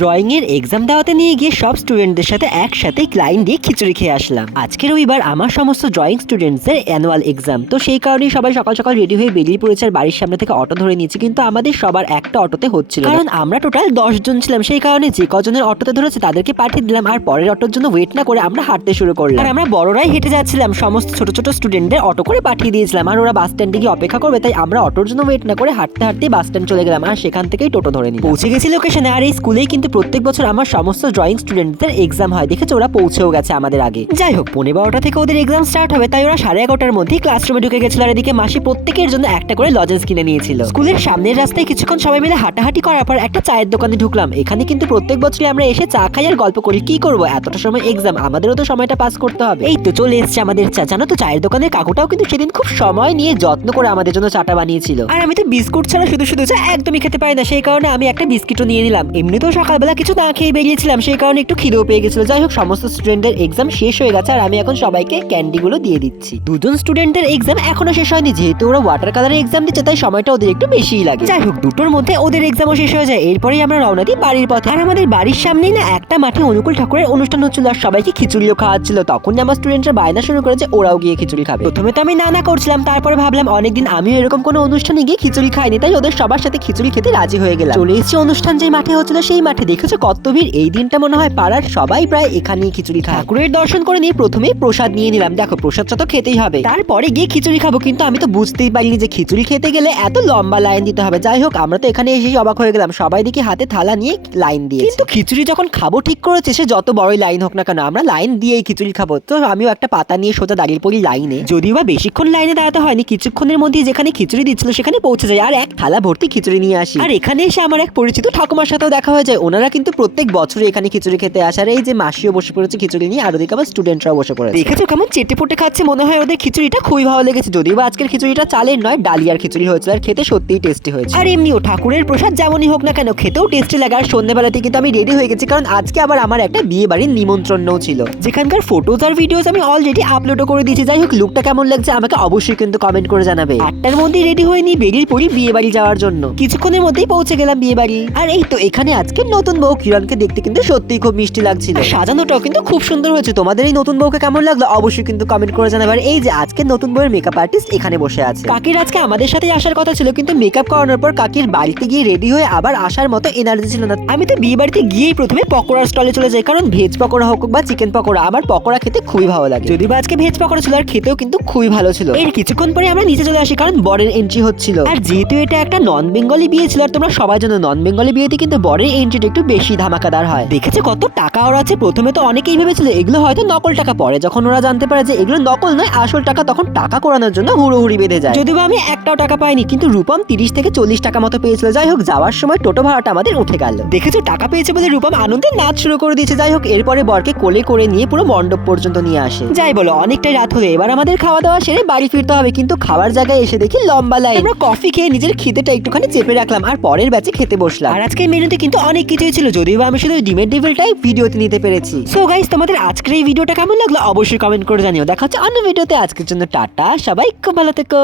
Drawing এর exam দেওয়াতে নিয়ে গিয়ে সব স্টুডেন্টদের সাথে একসাথে লাইন দিয়ে খিচুড়ি খেয়ে আসলাম। আজকে রবিবার আমার সমস্ত ড্রয়িং স্টুডেন্টসদের অ্যানুয়াল এক্সাম, তো সেই কারণেই সবাই সকাল সকাল রেডি হয়ে বেরিয়ে পড়েছে আর বাড়ির সামনে থেকে অটো ধরে নিয়েছি। কিন্তু আমাদের সবার একটা অটোতে হচ্ছিল, কারণ আমরা টোটাল 10 জন ছিলাম। সেই কারণে যে কজনের অটোতে ধরেছে তাদেরকে পাঠিয়ে দিলাম আর পরের অটোর জন্য ওয়েট না করে আমরা হাঁটতে শুরু করলাম। আর আমরা বড়রাই হেঁটে যাচ্ছিলাম, সমস্ত ছোট ছোট স্টুডেন্টদের অটো করে পাঠিয়ে দিয়েছিলাম আর ওরা বাস স্ট্যান্ডে গিয়ে অপেক্ষা করবে, তাই আমরা অটোর জন্য ওয়েট না করে হাঁটতে হাঁটতে বাস স্ট্যান্ড চলে গেলাম আর সেখান থেকেই টোটো ধরে নিলাম। পৌঁছে গেছি লোকেশনে। আর এই স্কুলেই কিন্তু প্রত্যেক বছর আমার সমস্ত ড্রয়িং স্টুডেন্টদের এক্সাম হয়, দেখেছো ওরা পৌঁছেও গেছে আমাদের আগে। যাই হোক, 12:30 থেকে ওদের এক্সাম স্টার্ট হবে, তাই ওরা 11:30টার মধ্যেই ক্লাসরুমে ঢুকে গেছিল। আর এদিকে মাসি প্রত্যেকের জন্য একটা করে লজেন্স কিনে নিয়েছিল। স্কুলের সামনের রাস্তায় কিছুক্ষণ সবাই মিলে হাঁটাহাঁটি করার পর একটা চায়ের দোকানে ঢুকলাম। এখানে কিন্তু প্রত্যেক বছরই আমরা এসে চা খাই আর গল্প করি। কি করবো, এতটা সময় এক্সাম, আমাদেরও তো সময়টা পাস করতে হবে। এই তো চলে এসছে আমাদের চা। জানো তো, চায়ের দোকানের কাকুটাও কিন্তু সেদিন খুব সময় নিয়ে যত্ন করে আমাদের জন্য চাটা বানিয়েছিল। আর আমি তো বিস্কুট ছাড়া শুধু শুধু চা একদমই খেতে পারি না, সেই কারণে আমি একটা বিস্কিটও নিয়ে নিলাম। এমনিতেও সকালবেলা কিছু না খেয়ে বেরিয়েছিলাম, সেই কারণে একটু খিদেও পেয়ে গেছিল। যাই হোক, সমস্ত স্টুডেন্টদের এক্সাম শেষ হয়ে গেছে আর আমি এখন সবাইকে ক্যান্ডিগুলো দিয়ে দিচ্ছি। দুজন স্টুডেন্টদের এক্সাম এখনো শেষ হয়নি, যেহেতু ওরা ওয়াটার কালারের এক্সাম দিচ্ছে তাই সময়টা ওদের একটু বেশিই লাগে। যাই হোক, দুটোর মধ্যে ওদের এক্সামও শেষ হয়ে যায়। এরপরেই আমরা রওনা দিই বাড়ির পথে। আর আমাদের বাড়ির সামনেই না একটা মাঠে অনুকূল ঠাকুরের অনুষ্ঠান হচ্ছিল আর সবাইকে খিচুড়িও খাওয়াচ্ছিল। তখন আমার স্টুডেন্টরা বায়না শুরু করেছে ওরাও গিয়ে খিচুড়ি খাবে। প্রথমে তো আমি না করছিলাম, তারপরে ভাবলাম অনেকদিন আমিও এরকম কোনো অনুষ্ঠানে গিয়ে খিচুড়ি খাইনি, তাই ওদের সবার সাথে খিচুড়ি খেতে রাজি হয়ে গেলাম। চলে এসেছি অনুষ্ঠান যে মাঠে হচ্ছিল সেই মাঠে। দেখেছো কত ভিড়। এই দিনটা মনে হয় পাড়ার সবাই প্রায় এখানেই খিচুড়ি খায়। ঠাকুরের দর্শন করে নিয়ে প্রথমেই প্রসাদ নিয়ে নিলাম। দেখো, প্রসাদটা তো খেতেই হবে, তারপরে গিয়ে খিচুড়ি খাবো। কিন্তু আমি তো বুঝতেই পারিনি যে খিচুড়ি খেতে গেলে এত লম্বা লাইন দিতে হবে। যাই হোক, আমরা তো এখানে এসেই অবাক হয়ে গেলাম, সবাই দেখি হাতে থালা নিয়ে লাইন দিয়ে। কিন্তু খিচুড়ি যখন খাবো ঠিক করেছে, সে যত বড়ই লাইন হোক না কেন আমরা লাইন দিয়েই খিচুড়ি খাবো। তো আমিও একটা পাতা নিয়ে সোজা দাঁড়িয়ে পড়ি লাইনে। যদিও বা বেশিক্ষণ লাইনে দাঁড়াতে হয়নি, কিছুক্ষণের মধ্যে যেখানে খিচুড়ি দিচ্ছিল সেখানে পৌঁছে যায় আর এক থালা ভর্তি খিচুড়ি নিয়ে আসি। আর এখানে এসে আমার এক পরিচিত ঠাকুমার সাথেও দেখা হয়ে যায়। ওনারা কিন্তু প্রত্যেক বছরই এখানে খিচুড়ি খেতে আসে। আর এই যে মাসিও বসে পড়েছে খিচুড়ি নিয়ে, আর ওদিকে আবার স্টুডেন্টরাও বসে পড়েছে। দেখেছো কেমন চেটে পুটে খাচ্ছে, মনে হয় ওদের খিচুড়িটা খুবই ভালো লেগেছে। যদিও বা আজকের খিচুড়িটা চালের নয়, ডালিয়ার খিচুড়ি হয়েছিল আর খেতে সত্যিই টেস্টি হয়েছে। আর এমনিও ঠাকুরের প্রসাদ যেমনই হোক না কেন খেতেও টেস্টি লাগে। আর সন্ধ্যাবেলাতে কিন্তু আমি রেডি হয়ে গেছি, কারণ আজকে আবার আমার একটা বিয়ে বাড়ির নিমন্ত্রণও ছিল, যেখানকার ফটোজ আর ভিডিওস আমি অলরেডি আপলোডও করে দিয়েছি। যাই হোক, লুকটা কেমন লাগছে আমাকে অবশ্যই কিন্তু কমেন্ট করে জানাবে। 8টার মধ্যেই রেডি হয়ে নিয়ে বেরিয়ে পড়ি বিয়ে বাড়ি যাওয়ার জন্য। কিছুক্ষণের মধ্যেই পৌঁছে গেলাম বিয়ে বাড়ি। আর এই তো এখানে আজকে নতুন বউ কিরণকে দেখতে কিন্তু সত্যিই খুব মিষ্টি লাগছিল। সাজানোটাও কিন্তু খুব সুন্দর হয়েছে। তোমাদের এই নতুন বউকে কেমন লাগলো অবশ্যই কিন্তু কমেন্ট করে জানাবে। আর এই যে আজকে নতুন বউয়ের মেকআপ আর্টিস্ট এখানে বসে আছে। কাকির আজকে আমাদের সাথে আসার কথা ছিল, কিন্তু মেকআপ করানোর পর কাকির বাড়িতে গিয়ে রেডি হয়ে আবার আসার মতো এনার্জি ছিল না। আমি তো বিয়ে বাড়িতে গিয়েই প্রথমে পকোড়ার স্টলে চলে যাই, কারণ ভেজ পকোড়া হোক বা চিকেন পকোড়া, আমার পকোড়া খেতে খুবই ভালো লাগে। যদিও বা আজকে ভেজ পকোড়া ছিল আর খেতেও কিন্তু খুবই ভালো ছিল। এর কিছুক্ষণ পরে আমরা নিচে চলে আসি, কারণ বরের এন্ট্রি হচ্ছিল। আর যেহেতু এটা একটা নন বেঙ্গলি বিয়ে ছিল, আর তোমরা সবাই জানো নন বেঙ্গলি বিয়েতে কিন্তু বরের এন্ট্রিটা একটু বেশি ধামাকাদার হয়। দেখেছো কত টাকা ওরা আছে। প্রথমে তো অনেকেই ভেবেছিল এগুলো হয়তো নকল টাকা, পরে যখন ওরা জানতে পারে যে এগুলো নকল নয় আসল টাকা, তখন টাকা করানোর জন্য হুড়োহুড়ি বেঁধে যায়। যদিও আমি একটাও টাকা পাইনি, কিন্তু রূপম 30 থেকে 40 টাকা মতো পেয়েছিল। যাই হোক, যাওয়ার সময় টোটো ভাড়াটা আমাদের উঠে গেল। দেখেছো টাকা পেয়েছে বলে রূপম আনন্দে নাচ শুরু করে দিয়েছে। যাই হোক, এরপরে বরকে কোলে করে নিয়ে পুরো মণ্ডপ পর্যন্ত নিয়ে আসে। যাই বলো, অনেকটাই রাত হলে এবার আমাদের খাওয়া দাওয়া সেরে বাড়ি ফিরতে হবে। কিন্তু খাওয়ার জায়গায় এসে দেখি লম্বা লাইন। আমরা কফি খেয়ে নিজের খিদেটা একটুখানি চেপে রাখলাম আর পরের ব্যাচে খেতে বসলাম। আর আজকের মেনুতে কিন্তু অনেক কিছুই ছিল, যদিও আমি শুধু ডিমের ডেভিলটাই ভিডিওতে নিতে পেরেছি। সো গাইস, তোমাদের আজকের এই ভিডিওটা কেমন লাগলো অবশ্যই কমেন্ট করে জানিও। দেখা হচ্ছে অন্য ভিডিওতে। আজকের জন্য টাটা, সবাই খুব ভালো থেকো।